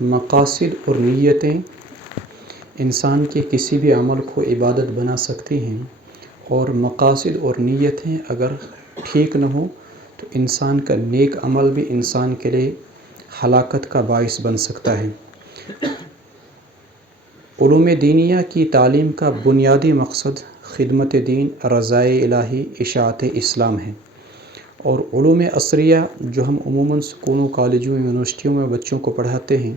مقاصد اور نیتیں انسان کے کسی بھی عمل کو عبادت بنا سکتی ہیں، اور مقاصد اور نیتیں اگر ٹھیک نہ ہوں تو انسان کا نیک عمل بھی انسان کے لیے ہلاکت کا باعث بن سکتا ہے۔ علوم دینیہ کی تعلیم کا بنیادی مقصد خدمت دین، رضائے الہی، اشاعت اسلام ہے، اور علوم عصریہ جو ہم عموماً اسکولوں، کالجوں، یونیورسٹیوں میں بچوں کو پڑھاتے ہیں،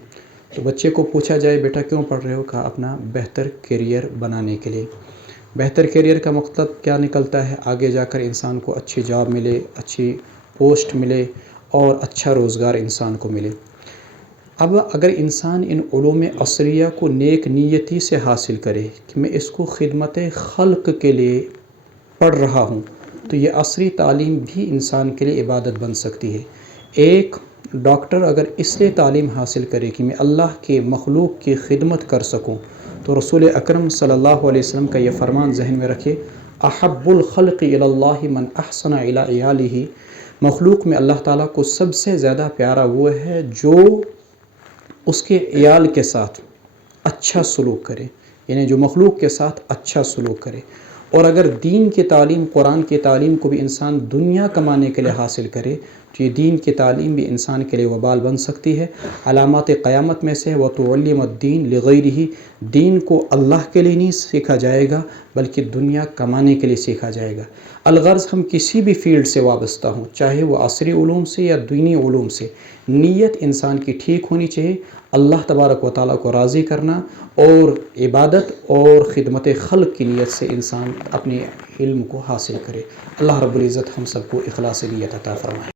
تو بچے کو پوچھا جائے بیٹا کیوں پڑھ رہے ہو، کہا اپنا بہتر کیریئر بنانے کے لیے۔ بہتر کیریئر کا مطلب کیا نکلتا ہے؟ آگے جا کر انسان کو اچھی جاب ملے، اچھی پوسٹ ملے اور اچھا روزگار انسان کو ملے۔ اب اگر انسان ان علوم عصریہ کو نیک نیتی سے حاصل کرے کہ میں اس کو خدمت خلق کے لیے پڑھ رہا ہوں، تو یہ عصری تعلیم بھی انسان کے لیے عبادت بن سکتی ہے۔ ایک ڈاکٹر اگر اس لیے تعلیم حاصل کرے کہ میں اللہ کے مخلوق کی خدمت کر سکوں، تو رسول اکرم صلی اللہ علیہ وسلم کا یہ فرمان ذہن میں رکھے، احب الخلق الی اللہ من احسن الی عیالہ، مخلوق میں اللہ تعالیٰ کو سب سے زیادہ پیارا وہ ہے جو اس کے عیال کے ساتھ اچھا سلوک کرے، یعنی جو مخلوق کے ساتھ اچھا سلوک کرے۔ اور اگر دین کی تعلیم، قرآن کی تعلیم کو بھی انسان دنیا کمانے کے لیے حاصل کرے، تو یہ دین کی تعلیم بھی انسان کے لیے وبال بن سکتی ہے۔ علامات قیامت میں سے وَتُعَلِّمَ الدِّينَ لِغَيْرِهِ، دین کو اللہ کے لیے نہیں سیکھا جائے گا بلکہ دنیا کمانے کے لیے سیکھا جائے گا۔ الغرض ہم کسی بھی فیلڈ سے وابستہ ہوں، چاہے وہ عصری علوم سے یا دینی علوم سے، نیت انسان کی ٹھیک ہونی چاہیے، اللہ تبارک و تعالیٰ کو راضی کرنا، اور عبادت اور خدمت خلق کی نیت سے انسان اپنے علم کو حاصل کرے۔ اللہ رب العزت ہم سب کو اخلاص نیت عطا فرمائے۔